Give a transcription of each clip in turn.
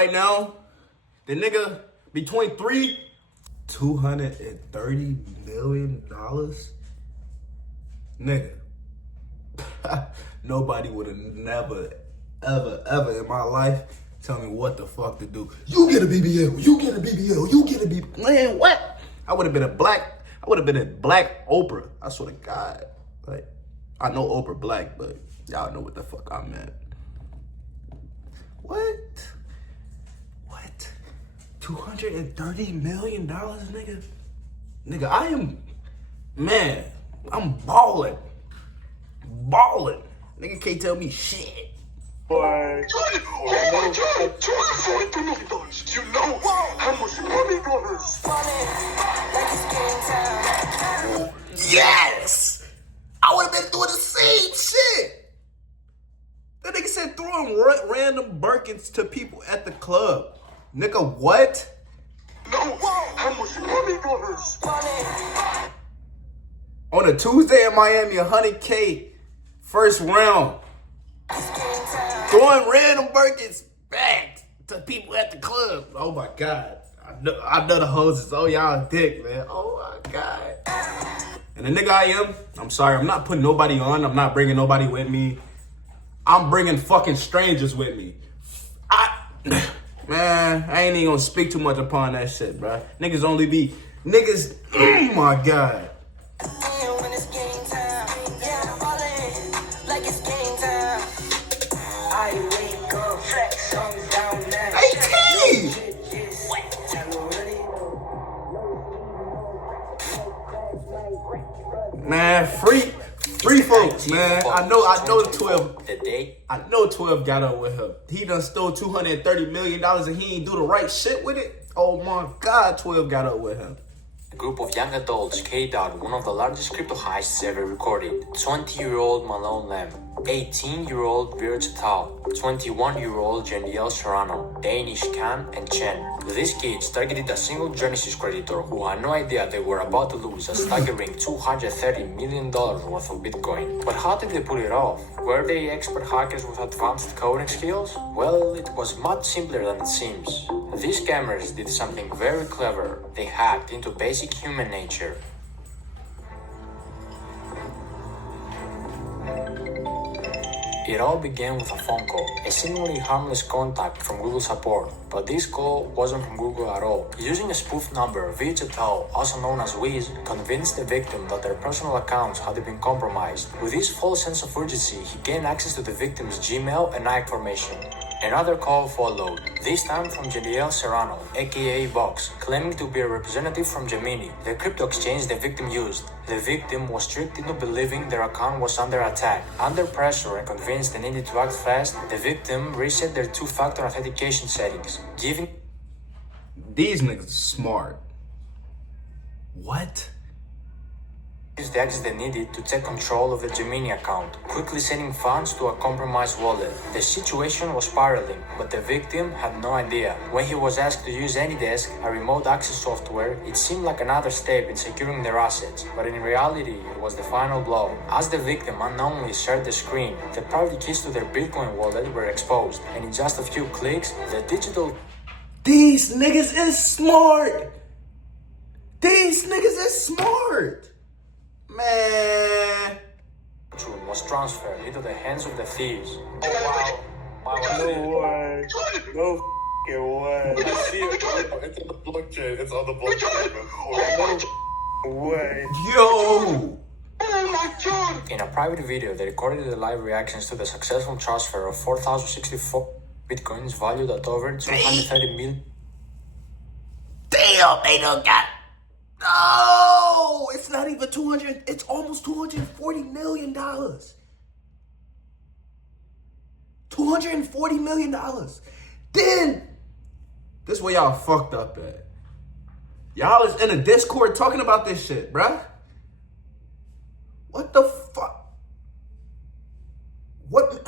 right now, the nigga between $230 million, nigga. Nobody would have never, ever in my life tell me what the fuck to do. You get a BBL, you get a BBL, you get a BBL. Man, what? I would have been a black Oprah. I swear to God. Like, I know Oprah black, but y'all know what the fuck I meant. What? $230 million, nigga? Nigga, I'm balling. Nigga can't tell me shit. Boy. Oh my God, $240 million. You know how much money that is. Yes! I would have been doing the same shit. That nigga said throwing random Birkins to people at the club. Nigga, what? No, how much money that is. On a Tuesday in Miami, 100K, first round. Throwing random Birkins back to people at the club. Oh my God. I know the hoes is on y'all dick, man. Oh my God. And the nigga I'm sorry, I'm not putting nobody on. I'm not bringing nobody with me. I'm bringing fucking strangers with me. Man, I ain't even gonna speak too much upon that shit, bro. Niggas, oh my God. Man, free folks, man. I know 12. I know 12 got up with him. He done stole $230 million and he ain't do the right shit with it. Oh my God, 12 got up with him. A group of young adults carried out one of the largest crypto heists ever recorded. 20-year-old Malone Lamb, 18-year-old Virgil Tao, 21-year-old Janiel Serrano, Danish Khan, and Chen. These kids targeted a single Genesis creditor who had no idea they were about to lose a staggering $230 million worth of Bitcoin. But how did they pull it off? Were they expert hackers with advanced coding skills? Well, it was much simpler than it seems. These scammers did something very clever. They hacked into basic human nature. It all began with a phone call, a seemingly harmless contact from Google support, but this call wasn't from Google at all. Using a spoof number, Vigetal, also known as Wiz, convinced the victim that their personal accounts had been compromised. With this false sense of urgency, he gained access to the victim's Gmail and eye information. Another call followed, this time from Janiel Serrano, aka Vox, claiming to be a representative from Gemini, the crypto exchange the victim used. The victim was tricked into believing their account was under attack. Under pressure and convinced they needed to act fast, the victim reset their two-factor authentication settings, giving... These niggas smart. What? The access they needed to take control of the Gemini account, quickly sending funds to a compromised wallet. The situation was spiraling, but the victim had no idea. When he was asked to use AnyDesk, a remote access software, it seemed like another step in securing their assets, but in reality, it was the final blow. As the victim unknowingly shared the screen, the private keys to their Bitcoin wallet were exposed, and in just a few clicks, the digital... These niggas is smart! These niggas is smart! Man, was transferred into the hands of the thieves. Oh wow. No way. No f***ing way. I see it. It's on the blockchain. It's on the blockchain. No way. yo! Oh my God. In a private video, they recorded the live reactions to the successful transfer of 4,064 bitcoins valued at over 230 million. Damn, they done got... No! It's not even 200, it's almost $240 million. $240 million. Then, this is where y'all fucked up at. Y'all is in a Discord talking about this shit, bruh. What the fuck? What?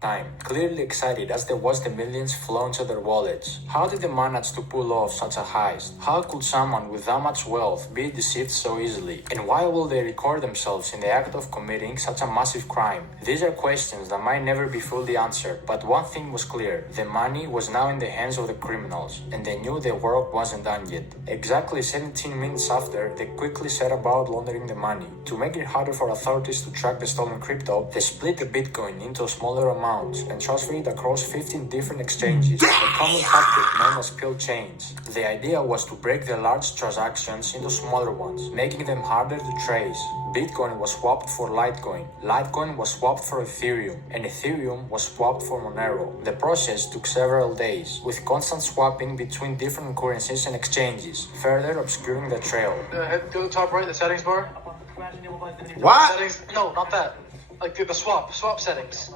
Time, clearly excited as there was the millions flowing to their wallets. How did they manage to pull off such a heist? How could someone with that much wealth be deceived so easily? And why will they record themselves in the act of committing such a massive crime? These are questions that might never be fully answered, but one thing was clear: the money was now in the hands of the criminals, and they knew their work wasn't done yet. Exactly 17 minutes after, they quickly set about laundering the money. To make it harder for authorities to track the stolen crypto, they split the Bitcoin into smaller amounts and transferred it across 15 different exchanges, a common tactic known as pill chains. The idea was to break the large transactions into smaller ones, making them harder to trace. Bitcoin was swapped for Litecoin, Litecoin was swapped for Ethereum, and Ethereum was swapped for Monero. The process took several days, with constant swapping between different currencies and exchanges, further obscuring the trail. Go to the top right, the settings bar. What? Settings, no, not that. Like the swap settings.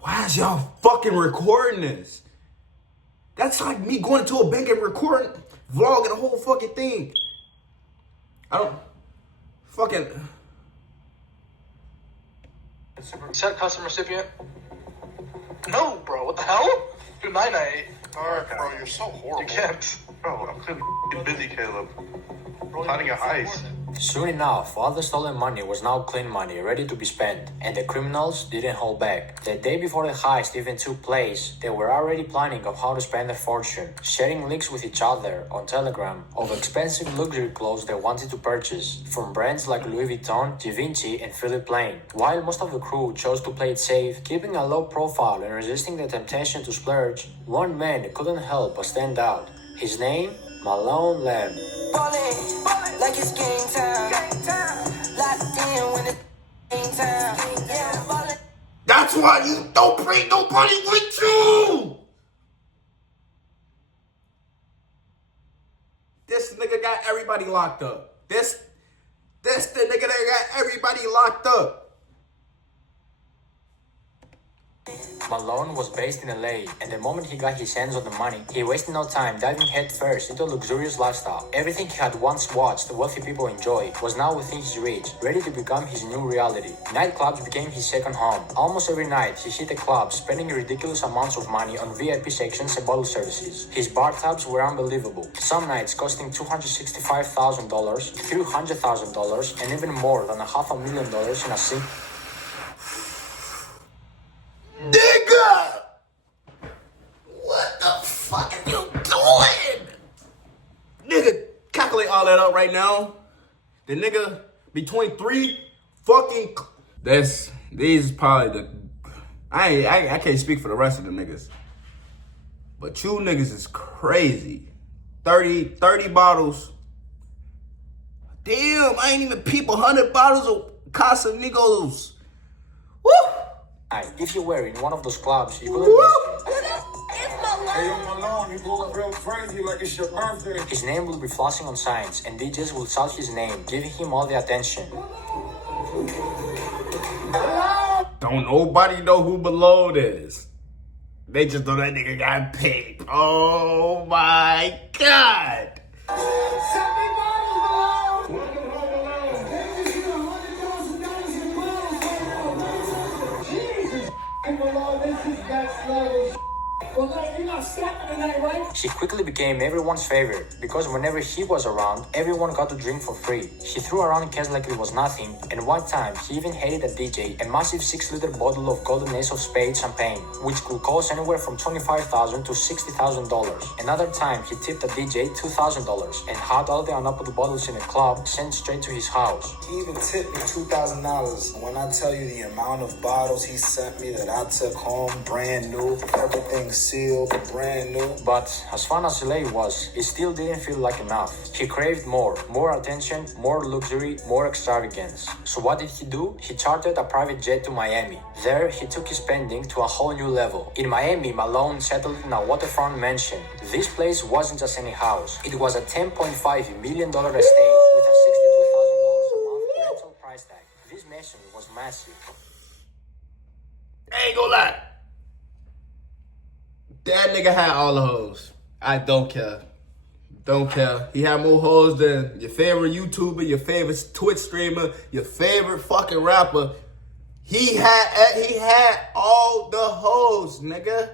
Why is y'all fucking recording this? That's like me going to a bank and recording, vlogging the whole fucking thing. I don't fucking. Set custom recipient. No, bro, what the hell? Do 998. Alright, bro, you're so horrible. You can't. Bro, I'm clearly busy, Caleb. Planning a heist. Soon enough, all the stolen money was now clean money, ready to be spent, and the criminals didn't hold back. The day before the heist even took place, they were already planning of how to spend their fortune, sharing links with each other on Telegram of expensive luxury clothes they wanted to purchase, from brands like Louis Vuitton, Givenchy, and Philippe Plein. While most of the crew chose to play it safe, keeping a low profile and resisting the temptation to splurge, one man couldn't help but stand out. His name? Malone Lem. Ballin', like it's game time. Locked in when it's game time. Yeah, ballin'. That's why you don't bring nobody with you. This nigga got everybody locked up. This the nigga that got everybody locked up. Malone was based in LA, and the moment he got his hands on the money, he wasted no time diving headfirst into a luxurious lifestyle. Everything he had once watched wealthy people enjoy was now within his reach, ready to become his new reality. Nightclubs became his second home. Almost every night, he hit a club, spending ridiculous amounts of money on VIP sections and bottle services. His bar tabs were unbelievable, some nights costing $265,000, $300,000, and even more than $500,000 in a single. Nigga! What the fuck are you doing? Nigga, calculate all that up right now. The nigga between three fucking. These is probably the. I can't speak for the rest of the niggas. But you niggas is crazy. 30 bottles. Damn, I ain't even peep 100 bottles of Casamigos. Woo! If you were in one of those clubs, you couldn't miss him. Hey, yo, Malone, you going real crazy like it's your birthday. His name will be flossing on signs, and DJs will shout his name, giving him all the attention. Don't nobody know who Malone is. They just know that nigga got paid. Oh my God. He quickly became everyone's favorite, because whenever he was around, everyone got to drink for free. He threw around cash like it was nothing, and one time he even hated a DJ a massive 6-liter bottle of Golden Ace of Spades champagne, which could cost anywhere from $25,000 to $60,000. Another time he tipped a DJ $2,000 and had all the unopened bottles in a club sent straight to his house. He even tipped me $2,000. When I tell you the amount of bottles he sent me that I took home, brand new, everything sealed, brand new. But as fun as LA was, it still didn't feel like enough. He craved more attention, more luxury, more extravagance. So what did he do? He chartered a private jet to Miami. There, he took his spending to a whole new level. In Miami, Malone settled in a waterfront mansion. This place wasn't just any house. It was a $10.5 million estate with a $62,000 a month rental price tag. This mansion was massive. I ain't gonna lie. That nigga had all the hoes. I don't care. Don't care. He had more hoes than your favorite YouTuber, your favorite Twitch streamer, your favorite fucking rapper. He had all the hoes, nigga.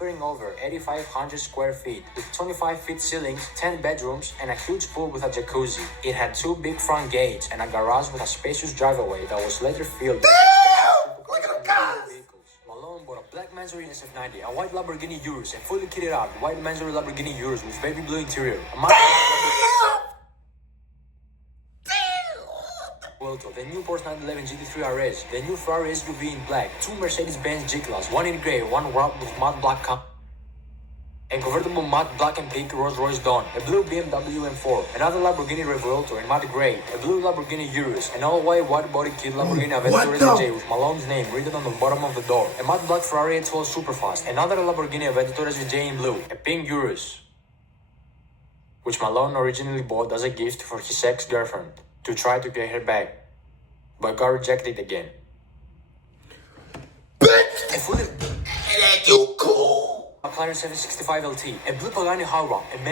Over 8,500 square feet, with 25 feet ceilings, 10 bedrooms, and a huge pool with a jacuzzi. It had 2 big front gates and a garage with a spacious driveway that was later filled with Look at the cars! vehicles. Malone bought a black Mansory SF90, a white Lamborghini Urus, and fully kitted out white Mansory Lamborghini Urus with baby blue interior. The new Porsche 911 GT3 RS, the new Ferrari SUV in black, 2 Mercedes-Benz G-Class, 1 in grey, 1 wrapped with matte black and convertible matte black and pink Rolls-Royce Dawn, a blue BMW M4, another Lamborghini Revuelto in matte grey, a blue Lamborghini Urus, an all-white wide-body kit Lamborghini Aventador SVJ with Malone's name written on the bottom of the door, a matte black Ferrari 812 Superfast, another Lamborghini Aventador SVJ in blue, a pink Urus, which Malone originally bought as a gift for his ex-girlfriend to try to get her back, but got rejected again. Bitch! Ain't you cool? McLaren 765 LT, a blue Pagani Huayra, and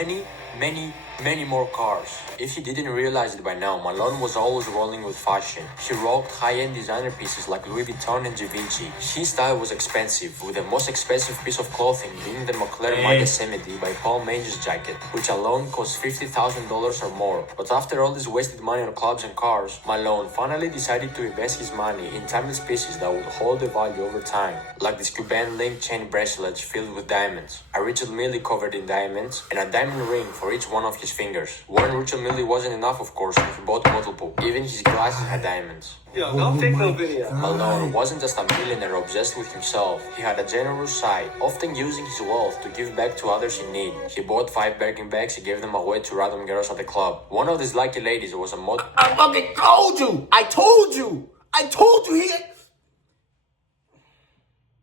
many more cars. If you didn't realize it by now, Malone was always rolling with fashion. He rocked high-end designer pieces like Louis Vuitton and Givenchy. His style was expensive, with the most expensive piece of clothing being the McLaren Yosemite by Paul Manges jacket, which alone cost $50,000 or more. But after all this wasted money on clubs and cars, Malone finally decided to invest his money in timeless pieces that would hold the value over time, like this Cuban link chain bracelets filled with diamonds, a Richard Mille covered in diamonds, and a diamond ring for each one of his fingers. One Richard Mille wasn't enough, of course, and he bought multiple. Even his glasses had diamonds. Yo, don't take no video. Malone wasn't just a millionaire obsessed with himself. He had a generous side, often using his wealth to give back to others in need. He bought 5 Birkin bags and gave them away to random girls at the club. One of these lucky ladies was a mod. I fucking told you! I told you!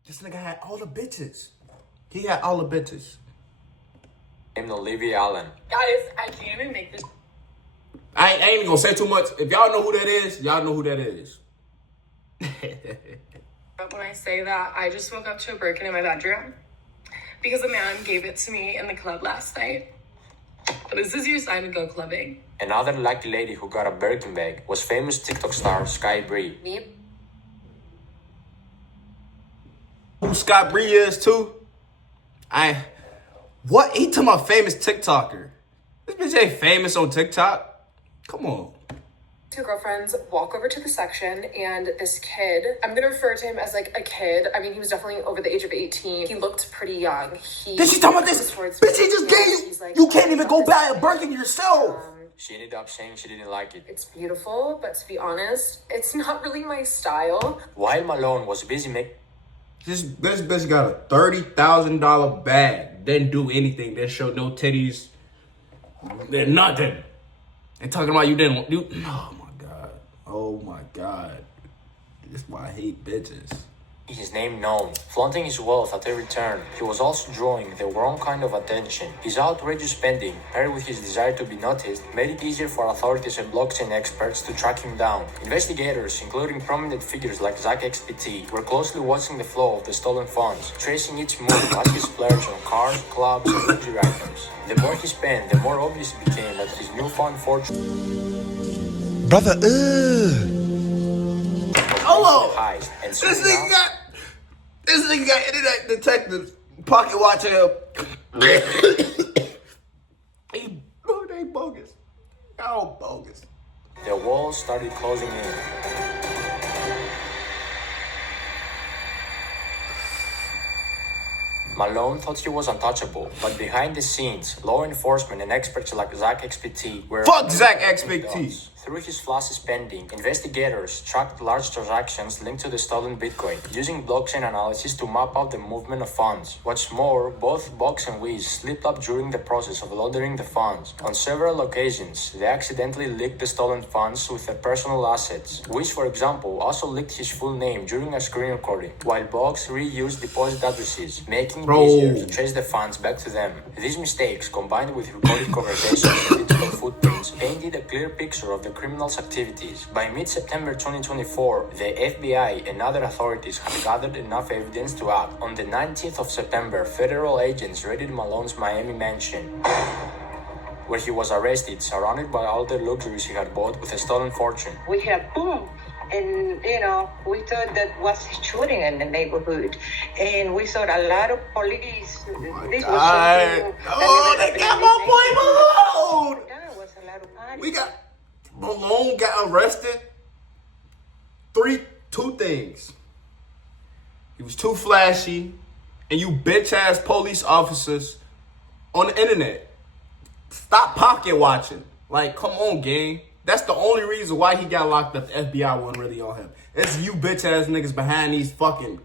This nigga had all the bitches. He had all the bitches. Named Olivia Allen. Guys, I can't even make this. I ain't even gonna say too much. If y'all know who that is, y'all know who that is. But when I say that, I just woke up to a Birkin in my bedroom because a man gave it to me in the club last night. This is your sign to go clubbing. Another lucky lady who got a Birkin bag was famous TikTok star Sky Bree. Who Scott Bree is too? What? He talking about famous TikToker. This bitch ain't famous on TikTok. Come on. 2 girlfriends walk over to the section, and this kid, I'm gonna refer to him as like a kid. I mean, he was definitely over the age of 18. He looked pretty young. Did she talking about this? Bitch, he just gave you. Like, You can't even go buy a Birkin yourself. She ended up saying she didn't like it. It's beautiful, but to be honest, it's not really my style. While Malone was busy making This bitch got a $30,000 bag. Didn't do anything. Didn't show no titties. Did nothing. And talking about you didn't. Oh my god. Oh my god. This is why I hate bitches. his name known, flaunting his wealth at every turn. He was also drawing the wrong kind of attention. His outrageous spending, paired with his desire to be noticed, made it easier for authorities and blockchain experts to track him down. Investigators, including prominent figures like Zach XPT, were closely watching the flow of the stolen funds, tracing each move as he splurged on cars, clubs, and luxury items. The more he spent, the more obvious it became that his newfound fortune... Brother, Hello! heist, and soon This enough, nigga got internet detectives pocket watching him. They bogus. Oh, bogus. the walls started closing in. Malone thought he was untouchable, but behind the scenes, law enforcement and experts like Zach XPT were... Fuck Zach XPT! Through his flashy spending, investigators tracked large transactions linked to the stolen Bitcoin, using blockchain analysis to map out the movement of funds. What's more, both Box and Wiz slipped up during the process of laundering the funds. On several occasions, they accidentally leaked the stolen funds with their personal assets. Wiz, for example, also leaked his full name during a screen recording, while Box reused deposit addresses, making it easier to trace the funds back to them. These mistakes, combined with recorded conversations and digital footprints, painted a clear picture of the criminals' activities. By mid-September 2024, the FBI and other authorities had gathered enough evidence to act. On the 19th of September, federal agents raided Malone's Miami mansion, where he was arrested, surrounded by all the luxuries he had bought with a stolen fortune. We have boom, And, you know, we thought that was shooting in the neighborhood. And we saw a lot of police. This was something oh, they got my boy Malone. There was a lot of panic. We got Malone got arrested. Two things. He was too flashy, and you bitch ass police officers on the internet. Stop pocket watching. Like, come on, gang. That's the only reason why he got locked up. The FBI wasn't really on him. It's you bitch ass niggas behind these fucking.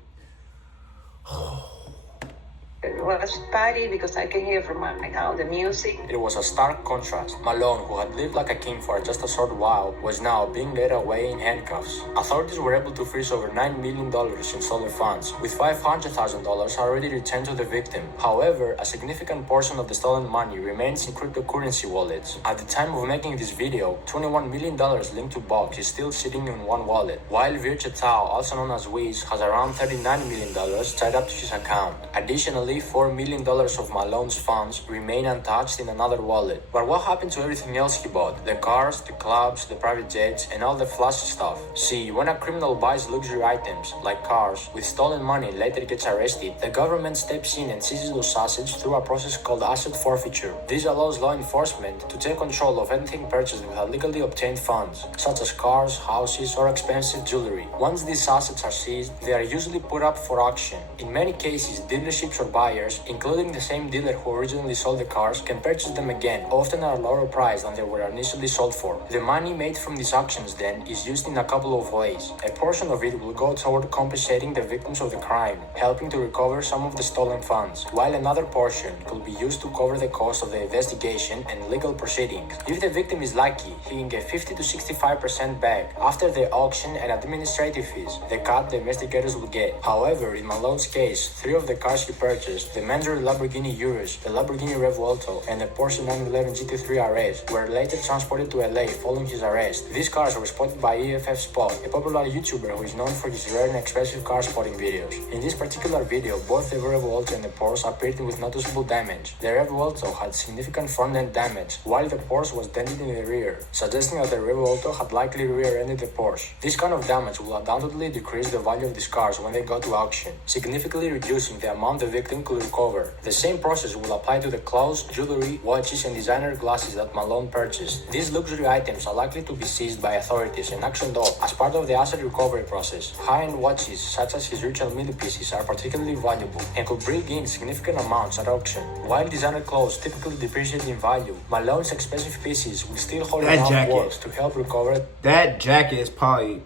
It was party because I can hear from my house the music. It was a stark contrast. Malone, who had lived like a king for just a short while, was now being led away in handcuffs. Authorities were able to freeze over $9 million in stolen funds, with $500,000 already returned to the victim. However, a significant portion of the stolen money remains in cryptocurrency wallets. At the time of making this video, $21 million linked to Box is still sitting in one wallet, while Virgil Tao, also known as Wiz, has around $39 million tied up to his account. Additionally, $4 million of Malone's funds remain untouched in another wallet. But what happened to everything else he bought? The cars, the clubs, the private jets, and all the flashy stuff. See, when a criminal buys luxury items, like cars, with stolen money and later gets arrested, the government steps in and seizes those assets through a process called asset forfeiture. This allows law enforcement to take control of anything purchased with illegally obtained funds, such as cars, houses, or expensive jewelry. Once these assets are seized, they are usually put up for auction. In many cases, dealerships or buyers, including the same dealer who originally sold the cars, can purchase them again, often at a lower price than they were initially sold for. The money made from these auctions then is used in a couple of ways. A portion of it will go toward compensating the victims of the crime, helping to recover some of the stolen funds, while another portion could be used to cover the cost of the investigation and legal proceedings. If the victim is lucky, he can get 50 to 65% back after the auction and administrative fees, the cut the investigators will get. However, in Malone's case, 3 of the cars he purchased, the Mandarin Lamborghini Urus, the Lamborghini Revuelto, and the Porsche 911 GT3 RS, were later transported to LA following his arrest. These cars were spotted by EFF Spot, a popular YouTuber who is known for his rare and expensive car spotting videos. In this particular video, both the Revuelto and the Porsche appeared with noticeable damage. The Revuelto had significant front-end damage, while the Porsche was dented in the rear, suggesting that the Revuelto had likely rear-ended the Porsche. This kind of damage will undoubtedly decrease the value of these cars when they go to auction, significantly reducing the amount the victim could recover. The same process will apply to the clothes, jewelry, watches, and designer glasses that Malone purchased. These luxury items are likely to be seized by authorities and auctioned off as part of the asset recovery process. High-end watches, such as his Richard Mille pieces, are particularly valuable and could bring in significant amounts at auction. While designer clothes typically depreciate in value, Malone's expensive pieces will still hold enough worth to help recover. That jacket is probably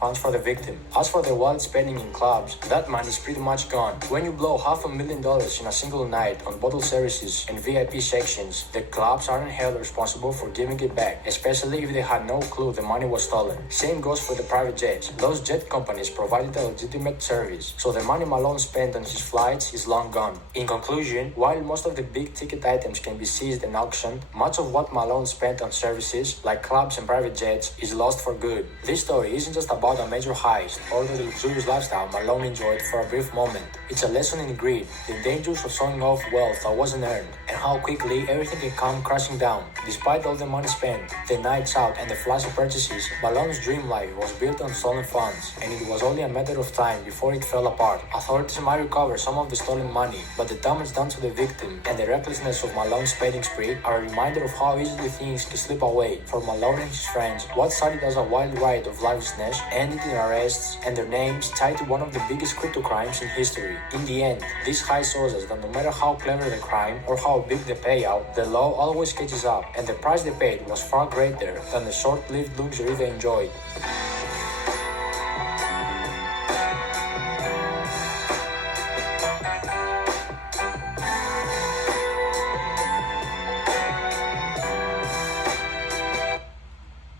funds for the victim. As for the wild spending in clubs, that money is pretty much gone. When you blow $500,000 in a single night on bottle services and VIP sections, the clubs aren't held responsible for giving it back, especially if they had no clue the money was stolen. Same goes for the private jets. Those jet companies provided a legitimate service, so the money Malone spent on his flights is long gone. In conclusion, while most of the big ticket items can be seized and auctioned, much of what Malone spent on services, like clubs and private jets, is lost for good. This story isn't just about a major heist or the luxurious lifestyle Malone enjoyed for a brief moment. It's a lesson in greed, the dangers of showing off wealth that wasn't earned, and how quickly everything can come crashing down. Despite all the money spent, the nights out, and the flashy purchases, Malone's dream life was built on stolen funds, and it was only a matter of time before it fell apart. Authorities might recover some of the stolen money, but the damage done to the victim and the recklessness of Malone's spending spree are a reminder of how easily things can slip away. For Malone and his friends, what started as a wild ride of lawlessness ended in arrests and their names tied to one of the biggest crypto crimes in history. In the end, this heist shows us that no matter how clever the crime or how big the payout, the law always catches up, and the price they paid was far greater than the short-lived luxury they enjoyed.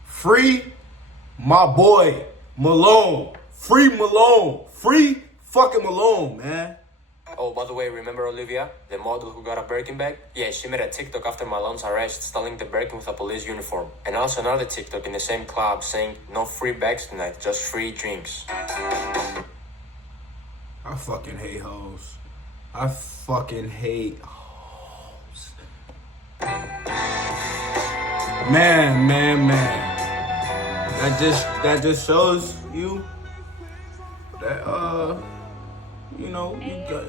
Free my boy Malone. Free Malone. Free fucking Malone, man. Oh, by the way, remember Olivia, the model who got a Birkin bag? Yeah, she made a TikTok after Malone's arrest styling the Birkin with a police uniform. And also another TikTok in the same club saying, no free bags tonight, just free drinks. I fucking hate hoes. I fucking hate hoes. Man. That just shows you that you know, you got,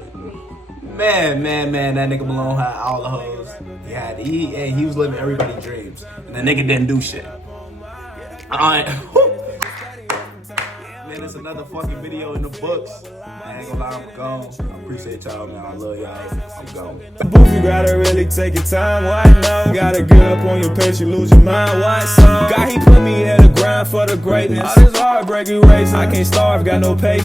man, that nigga Malone had all the hoes. He was living everybody's dreams, and the nigga didn't do shit. Man, it's another fucking video in the books. I ain't gonna lie, I'm gone. I appreciate y'all, man. I love y'all. I'm gone. Boof, you gotta really take your time. Why no? Gotta get up on your pace, you lose your mind. Why son? God, he put me at the grind for the greatness. All this heartbreaking race, I can't starve, got no patience.